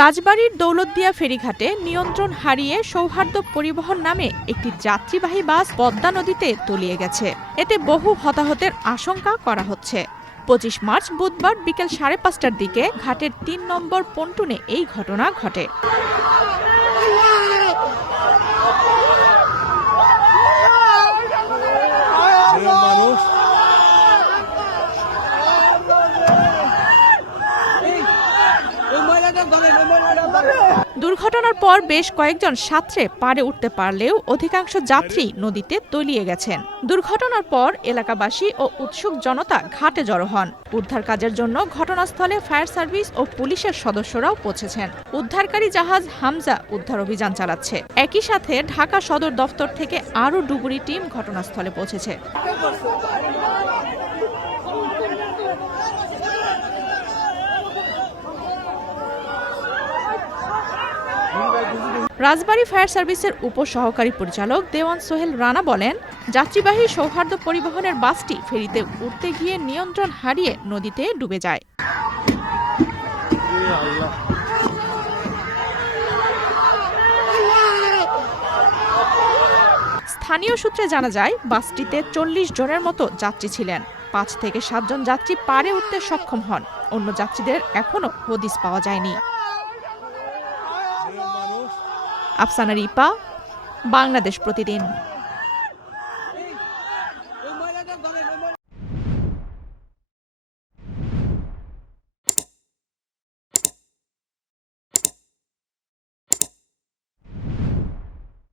রাজবাড়ীর দৌলতদিয়া ফেরিঘাটে নিয়ন্ত্রণ হারিয়ে সৌহার্দ্য পরিবহন নামে একটি যাত্রীবাহী বাস পদ্মা নদীতে তলিয়ে গেছে। এতে বহু হতাহতের আশঙ্কা করা হচ্ছে। ২৫ মার্চ বুধবার বিকেল ৫:৩০টার দিকে ঘাটের ৩ নম্বর পন্টুনে এই ঘটনা ঘটে। দুর্ঘটনার পর বেশ কয়েকজন সাঁতরে পাড়ে উঠতে পারলেও অধিকাংশ যাত্রী নদীতে তলিয়ে গেছেন। দুর্ঘটনার পর এলাকাবাসী ও উৎসুক জনতা ঘাটে জড়ো হন। উদ্ধার কাজের জন্য ঘটনাস্থলে ফায়ার সার্ভিস ও পুলিশের সদস্যরাও পৌঁছেছেন। উদ্ধারকারী জাহাজ হামজা উদ্ধার অভিযান চালাচ্ছে। একই সাথে ঢাকা সদর দফতর থেকে আরও ডুবুরি টিম ঘটনাস্থলে পৌঁছেছে। রাজবাড়ী ফায়ার সার্ভিসের উপসহকারী পরিচালক দেওয়ান সোহেল রানা বলেন, যাত্রীবাহী সৌহার্দ্য পরিবহনের বাসটি ফেরিতে উঠতে গিয়ে নিয়ন্ত্রণ হারিয়ে নদীতে ডুবে যায়। স্থানীয় সূত্রে জানা যায়, বাসটিতে ৪০ জনের মতো যাত্রী ছিলেন। ৫ থেকে ৭ জন যাত্রী পাড়ে উঠতে সক্ষম হন। অন্য যাত্রীদের এখনও হদিস পাওয়া যায়নি। আফসানা রিপা, বাংলাদেশ প্রতিদিন।